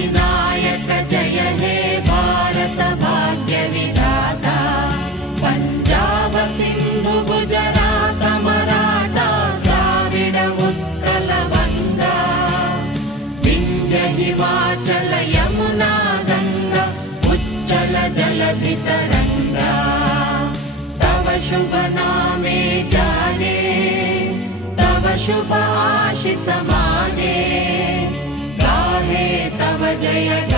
विनायक जय हे भारत भाग्य विधाता पंजाब सिंधु गुजरात मराठा द्राविड उत्कल बंगा विंध्य हिमाचल यमुना गंगा उच्चल जलधि तरंगा तव शुभ नामे जागे तव शुभ आशीष मागे गाहे तव जय